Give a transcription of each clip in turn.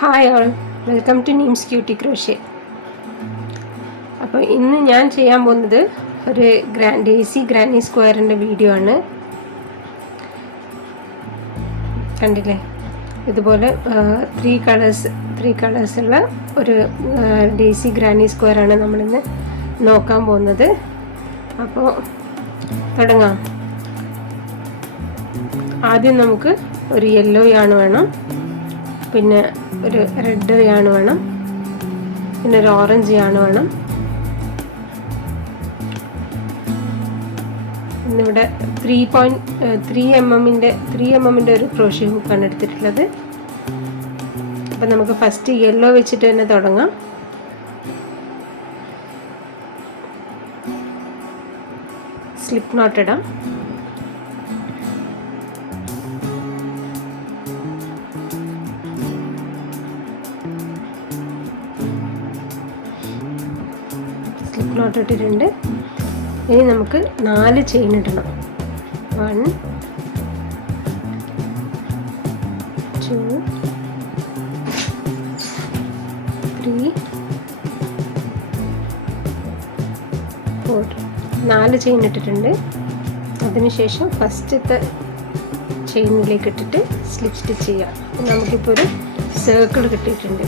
Hi all, welcome to Neem's cutie crochet. അപ്പോൾ ഇന്ന് ഞാൻ ചെയ്യാൻ പോകുന്നത് ഒരു ഡേസി ഗ്രാനി സ്ക്വയറിൻ്റെ വീഡിയോ ആണ്. കണ്ടില്ലേ, ഇതുപോലെ ത്രീ കളേഴ്സുള്ള ഒരു ഡേസി ഗ്രാനി സ്ക്വയറാണ് നമ്മളിന്ന് നോക്കാൻ പോകുന്നത്. അപ്പോൾ തുടങ്ങാം. ആദ്യം നമുക്ക് ഒരു യെല്ലോ യാൺ വേണം, പിന്നെ ഒരു റെഡ് യാൺ വേണം, പിന്നെ ഒരു ഓറഞ്ച് യാൺ വേണം. ഇന്നിവിടെ 3 mm ഒരു ക്രോഷ്യ ഹൂക്കാണ് എടുത്തിട്ടുള്ളത്. അപ്പം നമുക്ക് ഫസ്റ്റ് യെല്ലോ വെച്ചിട്ട് തന്നെ തുടങ്ങാം. സ്ലിപ്പ് നോട്ട് ഇടാം. സ്ലിപ്പ് നോട്ട് ഇട്ടിട്ടുണ്ട്. ഇനി നമുക്ക് 4 ചെയിൻ ഇടണം. 1 2 3 4 4 ചെയിൻ ഇട്ടിട്ടുണ്ട്. അതിനുശേഷം ഫസ്റ്റത്തെ ചെയിനിലേക്ക് ഇട്ടിട്ട് സ്ലിപ്പ് സ്റ്റിച്ച് ചെയ്യാം. നമുക്കിപ്പോൾ ഒരു സർക്കിൾ കിട്ടിയിട്ടുണ്ട്.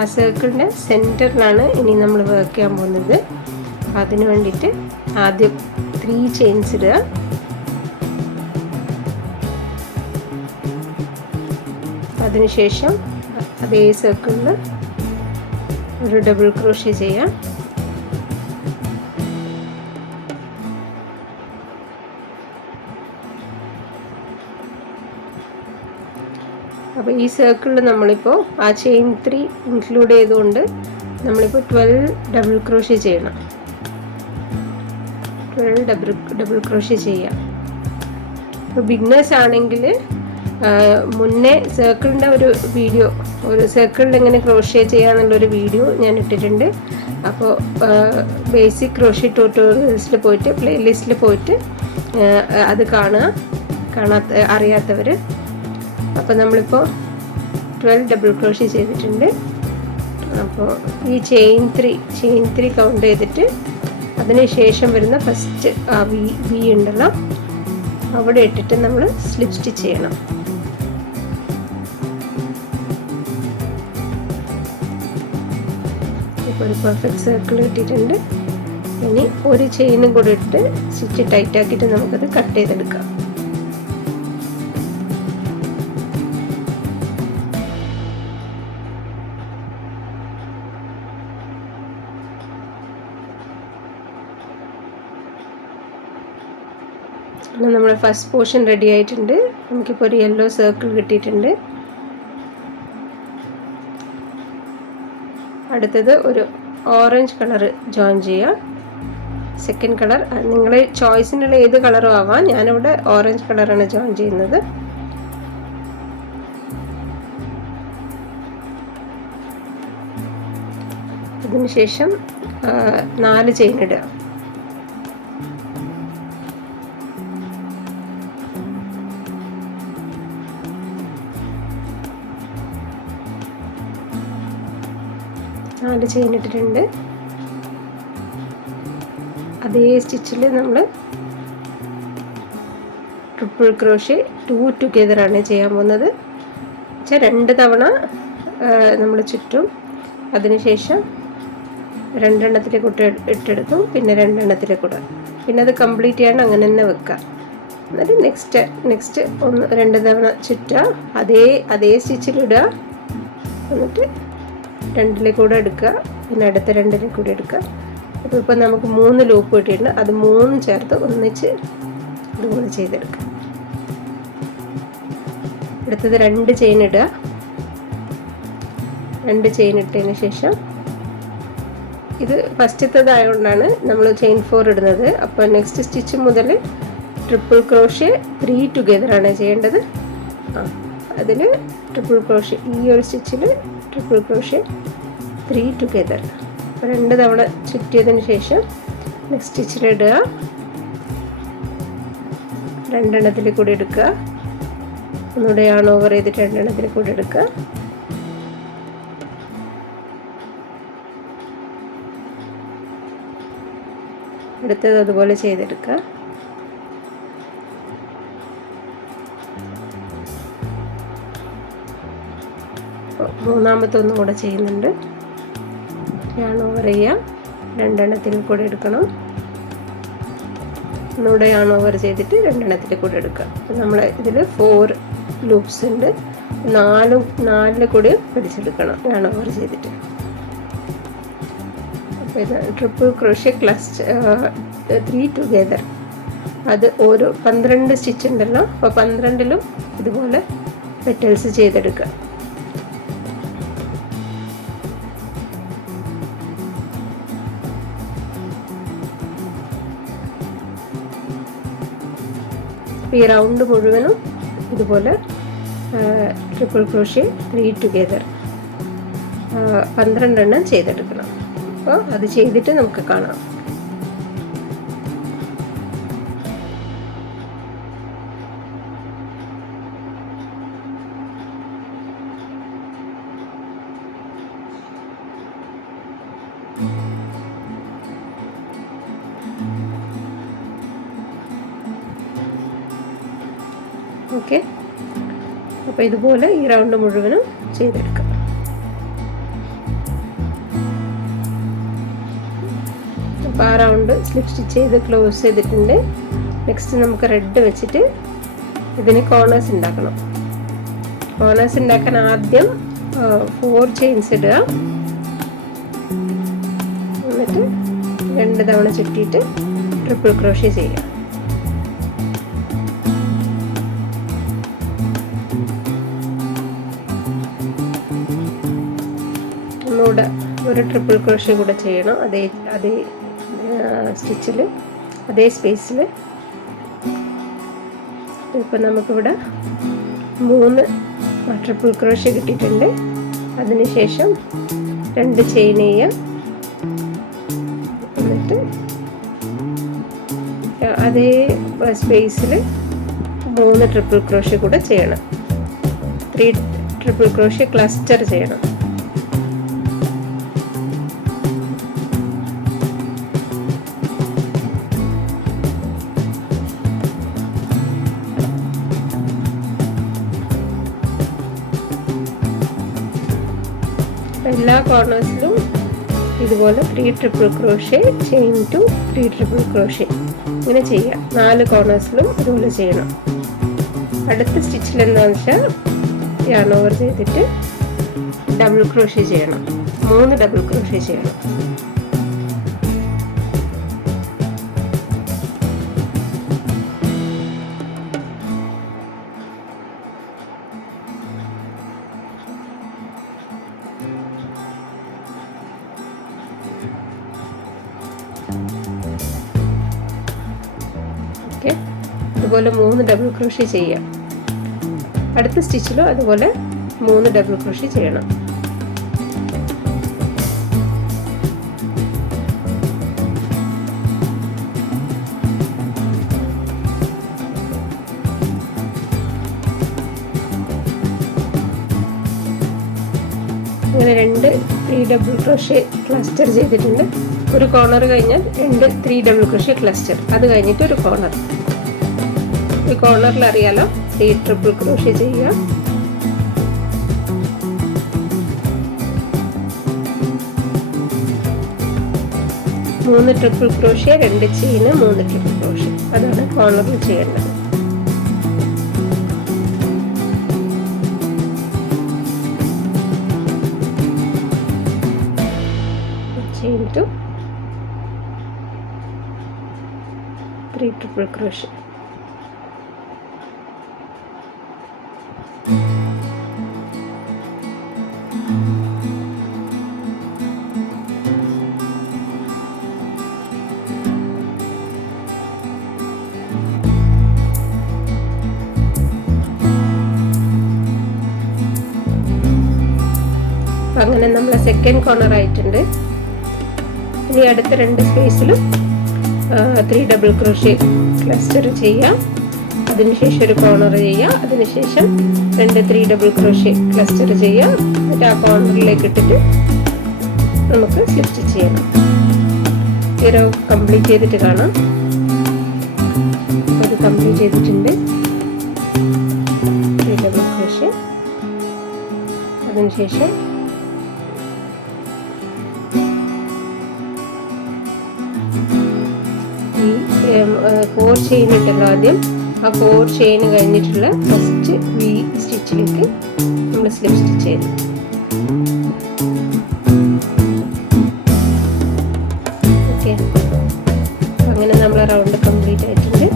ആ സർക്കിളിൻ്റെ സെൻറ്ററിലാണ് ഇനി നമ്മൾ വർക്ക് ചെയ്യാൻ പോകുന്നത്. അതിന് വേണ്ടിയിട്ട് ആദ്യം 3 ചെയിൻസ് ഇടുക. അതിനുശേഷം അതേ സർക്കിളിൽ ഒരു ഡബിൾ ക്രോഷ്യ ചെയ്യാം. അപ്പോൾ ഈ സർക്കിളിൽ നമ്മളിപ്പോൾ ആ ചെയിൻ 3 ഇൻക്ലൂഡ് ചെയ്തുകൊണ്ട് നമ്മളിപ്പോൾ 12 ഡബിൾ ക്രോഷ്യ ചെയ്യണം. 12 ഡബിൾ ക്രോഷ്യ ചെയ്യാം. ഇപ്പോൾ ബിഗിനേഴ്സ് ആണെങ്കിൽ മുന്നേ സർക്കിളിൻ്റെ ഒരു വീഡിയോ, ഒരു സർക്കിളിൽ എങ്ങനെ ക്രോഷ്യ ചെയ്യാന്നുള്ളൊരു വീഡിയോ ഞാൻ ഇട്ടിട്ടുണ്ട്. അപ്പോൾ ബേസിക് ക്രോഷ്യ ട്യൂട്ടോറിയൽസിൽ പോയിട്ട് പ്ലേലിസ്റ്റിൽ പോയിട്ട് അത് അറിയാത്തവർ. അപ്പോൾ നമ്മളിപ്പോൾ 12 ഡബിൾ ക്രോഷ്യ ചെയ്തിട്ടുണ്ട്. അപ്പോൾ ഈ ചെയിൻ 3 കൗണ്ട് ചെയ്തിട്ട് അതിന് ശേഷം വരുന്ന ഫസ്റ്റ് ആ വി ഉണ്ടല്ലോ, അവിടെ ഇട്ടിട്ട് നമ്മൾ സ്ലിപ്പ് സ്റ്റിച്ച് ചെയ്യണം. ഇപ്പോൾ ഒരു പെർഫെക്റ്റ് സർക്കിൾ കിട്ടിയിട്ടുണ്ട്. ഇനി ഒരു ചെയിനും കൂടെ ഇട്ട് സ്റ്റിച്ച് ടൈറ്റ് ആക്കിയിട്ട് നമുക്കത് കട്ട് ചെയ്തെടുക്കാം. നമ്മുടെ ഫസ്റ്റ് പോർഷൻ റെഡി ആയിട്ടുണ്ട്. നമുക്കിപ്പോൾ ഒരു യെല്ലോ സർക്കിൾ കിട്ടിയിട്ടുണ്ട്. അടുത്തത് ഒരു ഓറഞ്ച് കളർ ജോയിൻ ചെയ്യാം. സെക്കൻഡ് കളർ നിങ്ങളെ ചോയ്സിനുള്ള ഏത് കളറും ആവാം. ഞാനിവിടെ ഓറഞ്ച് കളറാണ് ജോയിൻ ചെയ്യുന്നത്. അതിനുശേഷം 4 ചെയിൻ ഇടുക. ചെയിൻ ഇട്ടിട്ടുണ്ട്. അതേ സ്റ്റിച്ചിൽ നമ്മൾ ട്രിപ്പിൾ ക്രോഷ്യ 2 ടുഗെദറാണ് ചെയ്യാൻ പോകുന്നത്. വെച്ചാൽ 2 തവണ നമ്മൾ ചുറ്റും, അതിനുശേഷം 2 എണ്ണത്തിലേക്ക് ഇട്ടെടുക്കും, പിന്നെ 2 എണ്ണത്തിലേക്ക് പിന്നെ അത് കംപ്ലീറ്റ് ചെയ്യാൻ അങ്ങനെ തന്നെ വെക്കുക. എന്നിട്ട് നെക്സ്റ്റ് 2 തവണ ചുറ്റുക, അതേ സ്റ്റിച്ചിലിടുക. എന്നിട്ട് 2 കൂടെ എടുക്കുക, പിന്നെ അടുത്ത 2 കൂടെ എടുക്കുക. അപ്പോൾ ഇപ്പോൾ നമുക്ക് 3 ലൂപ്പ് കിട്ടിയിട്ടുണ്ട്. അത് 3 ചേർത്ത് ഒന്നിച്ച് ഇതുപോലെ ചെയ്തെടുക്കുക. അടുത്തത് 2 ചെയിൻ ഇടുക. 2 ചെയിൻ ഇട്ടതിന് ശേഷം, ഇത് ഫസ്റ്റത്തേതായതുകൊണ്ടാണ് നമ്മൾ ചെയിൻ 4 ഇടുന്നത്. അപ്പോൾ നെക്സ്റ്റ് സ്റ്റിച്ച് മുതൽ ട്രിപ്പിൾ ക്രോഷ്യ 3 ടുഗെദറാണ് ചെയ്യേണ്ടത്. അതിൽ ട്രിപ്പിൾ ക്രോഷ്യ, ഈ ഒരു സ്റ്റിച്ചിൽ ട്രിപ്പിൾ ക്രോഷ്യ 3 ടുഗെദർ. അപ്പോൾ 2 തവണ ചുറ്റിയതിന് ശേഷം നെക്സ്റ്റ് സ്റ്റിച്ചിലിടുക. 2 എണ്ണത്തിൽ കൂടി എടുക്കുക. ഒന്നുകൂടെ ഓവർ ചെയ്തിട്ട് 2 എണ്ണത്തിൽ കൂടി എടുക്കുക. അടുത്തത് അതുപോലെ ചെയ്തെടുക്കുക. മൂന്നാമത്തെ ഒന്നും കൂടെ ചെയ്യുന്നുണ്ട്. yarn over ചെയ്യുക, രണ്ടെണ്ണത്തിൽ കൂടെ എടുക്കണം. ഒന്നുകൂടെ yarn over ചെയ്തിട്ട് രണ്ടെണ്ണത്തിൽ കൂടെ എടുക്കുക. അപ്പം നമ്മൾ ഇതിൽ 4 ലൂപ്സ് ഉണ്ട്. നാലിൽ കൂടി പിടിച്ചെടുക്കണം yarn over ചെയ്തിട്ട്. അപ്പോൾ ഇത് ട്രിപ്പിൾ ക്രോഷ്യ ക്ലസ്റ്റർ 3 ടുഗെദർ. അത് ഓരോ 12 സ്റ്റിച്ച് ഉണ്ടല്ലോ, അപ്പോൾ 12ലും ഇതുപോലെ പെറ്റൽസ് ചെയ്തെടുക്കുക. ഈ റൗണ്ട് മുഴുവനും ഇതുപോലെ ട്രിപ്പിൾ ക്രോഷ്യ 3 ടുഗെദർ 12 എണ്ണം ചെയ്തെടുക്കണം. അപ്പോൾ അത് ചെയ്തിട്ട് നമുക്ക് കാണാം. ഓക്കെ, അപ്പോൾ ഇതുപോലെ ഈ റൗണ്ട് മുഴുവനും ചെയ്തെടുക്കാം. അപ്പോൾ ആ റൗണ്ട് സ്ലിപ്പ് സ്റ്റിച്ച് ചെയ്ത് ക്ലോസ് ചെയ്തിട്ടുണ്ട്. നെക്സ്റ്റ് നമുക്ക് റെഡ് വെച്ചിട്ട് ഇതിന് കോർണേഴ്സ് ഉണ്ടാക്കണം. കോർണേഴ്സ് ഉണ്ടാക്കാൻ ആദ്യം 4 ചെയിൻസ് ഇടുക. എന്നിട്ട് 2 തവണ ചുറ്റിയിട്ട് ട്രിപ്പിൾ ക്രോഷ്യ ചെയ്യുക. ഒന്നുകൂടെ ഒരു ട്രിപ്പിൾ ക്രോഷ്യ കൂടെ ചെയ്യണം. അതേ സ്റ്റിച്ചിൽ, അതേ സ്പേസിൽ. ഇപ്പം നമുക്കിവിടെ 3 ട്രിപ്പിൾ ക്രോഷ്യ കിട്ടിയിട്ടുണ്ട്. അതിനുശേഷം 2 ചെയിൻ ചെയ്യുക. എന്നിട്ട് അതേ സ്പേസിൽ 3 ട്രിപ്പിൾ ക്രോഷ്യ കൂടെ ചെയ്യണം. 3 ട്രിപ്പിൾ ക്രോഷ്യ ക്ലസ്റ്റർ ചെയ്യണം. എല്ലാ കോർണേഴ്സിലും ഇതുപോലെ 3 triple crochet chain two 3 triple crochet ഇങ്ങനെ ചെയ്യുക. 4 കോർണേഴ്സിലും ഇതുപോലെ ചെയ്യണം. അടുത്ത സ്റ്റിച്ചിൽ എന്താണെന്ന് വെച്ചാൽ yarn over ചെയ്തിട്ട് ഡബിൾ ക്രോഷ്യ ചെയ്യണം. 3 ഡബിൾ ക്രോഷ്യ ചെയ്യണം. ഓക്കെ, അതുപോലെ 3 ഡബിൾ ക്രോഷ്യ ചെയ്യുക. അടുത്ത സ്റ്റിച്ചിലും അതുപോലെ 3 ഡബിൾ ക്രോഷ്യ ചെയ്യണം. അങ്ങനെ 2 3 ഡബിൾ ക്രോഷ്യ ക്ലസ്റ്റർ ചെയ്തിട്ടുണ്ട്. ഒരു കോർണർ കഴിഞ്ഞാൽ 2 3 ഡബിൾ ക്രോഷ്യ ക്ലസ്റ്റർ, അത് കഴിഞ്ഞിട്ട് ഒരു കോർണർ. ഈ കോർണറിൽ അറിയാലോ 3 ട്രിപ്പിൾ ക്രോഷ്യ ചെയ്യുക. മൂന്ന് triple crochet, 2 chain, 3 triple crochet, അതാണ് കോർണറിൽ ചെയ്യേണ്ടത്. Chain two 3 triple crochet. അങ്ങനെ നമ്മൾ സെക്കൻഡ് കോർണർ ആയിട്ടുണ്ട്. ഇനി അടുത്ത 2 സ്പേസിലും 3 ഡബിൾ ക്രോഷ്യ ക്ലസ്റ്റർ ചെയ്യാം. അതിനുശേഷം ഒരു കോർണർ ചെയ്യുക. അതിനുശേഷം 2 3 ഡബിൾ ക്രോഷ്യ ക്ലസ്റ്റർ ചെയ്യുക. എന്നിട്ട് ആ കോർണറിലേക്ക് ഇട്ടിട്ട് നമുക്ക് സ്ലിപ്പ് സ്റ്റിച്ച് ചെയ്യണം. ബാക്കി കംപ്ലീറ്റ് ചെയ്തിട്ട് കാണാം. അത് കംപ്ലീറ്റ് ചെയ്തിട്ടുണ്ട്. Double crochet. അതിനുശേഷം ഈ 4 ചെയിൻ ഇട്ടല്ലോ ആദ്യം. ആ 4 ചെയിൻ കഴിഞ്ഞിട്ടുള്ള ഫസ്റ്റ് വി സ്റ്റിച്ചിലേക്ക് നമ്മൾ സ്ലിപ്പ് സ്റ്റിച്ച് ചെയ്തു. ഓക്കെ, അങ്ങനെ നമ്മൾ റൗണ്ട് കംപ്ലീറ്റ് ആയിട്ടുണ്ട്.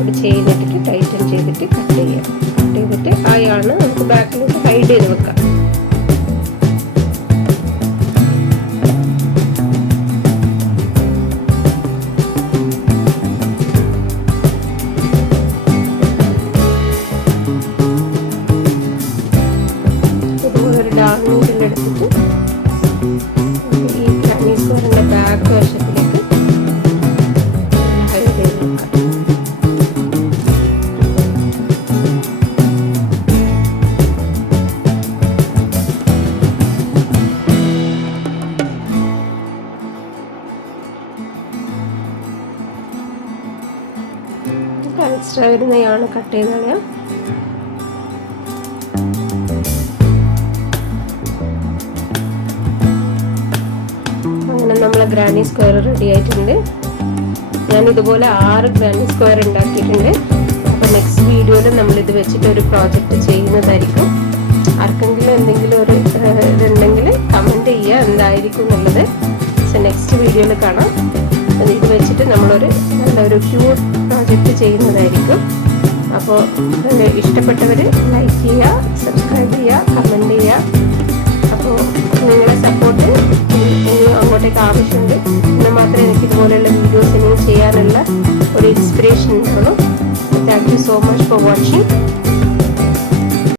ഒരു ചെയിൻ ഇട്ടിട്ട് ടൈറ്റൻ ചെയ്തിട്ട് കട്ട് ചെയ്യാം. കട്ട് ചെയ്തിട്ട് ആ യാണ് നമുക്ക് ബാക്കിലോട്ട് ഹൈഡ് ചെയ്ത് വെക്കാം. എടുത്തിട്ട് ഈ ഗ്രാനി സ്ക്വയറിന്റെ ബാക്ക് വശത്തിലേക്ക് ഹൈഡ് ചെയ്ത് വെക്കാം. എക്സ്ട്രാ വരുന്നതാണ് കട്ട് ചെയ്ത് കളയാം. നമ്മളെ ഗ്രാനി സ്ക്വയർ റെഡി ആയിട്ടുണ്ട്. ഞാൻ ഇതുപോലെ 6 ഗ്രാനി സ്ക്വയർ ഉണ്ടാക്കിയിട്ടുണ്ട്. അപ്പോൾ നെക്സ്റ്റ് വീഡിയോയിൽ നമ്മളിത് വെച്ചിട്ട് ഒരു പ്രോജക്റ്റ് ചെയ്യുന്നതായിരിക്കും. ആർക്കെങ്കിലും എന്തെങ്കിലും ഒരു ഇതുണ്ടെങ്കിൽ കമൻറ്റ് ചെയ്യുക എന്തായിരിക്കും എന്നുള്ളത്. സോ നെക്സ്റ്റ് വീഡിയോയിൽ കാണാം. ഇത് വെച്ചിട്ട് നമ്മളൊരു നല്ലൊരു ക്യൂട്ട് പ്രോജക്റ്റ് ചെയ്യുന്നതായിരിക്കും. അപ്പോൾ ഇഷ്ടപ്പെട്ടവർ ലൈക്ക് ചെയ്യുക, സബ്സ്ക്രൈബ് ചെയ്യുക, കമൻറ്റ് ചെയ്യുക. അപ്പോൾ നിങ്ങളുടെ സപ്പോർട്ട് അങ്ങോട്ടേക്ക് ആവശ്യമുണ്ട്. എന്നാൽ മാത്രമേ എനിക്ക് ഇതുപോലെയുള്ള വീഡിയോസ് ഇനിയും ചെയ്യാനുള്ള ഒരു ഇൻസ്പിറേഷൻ ഉണ്ടാവുള്ളൂ. Thank you so much for watching.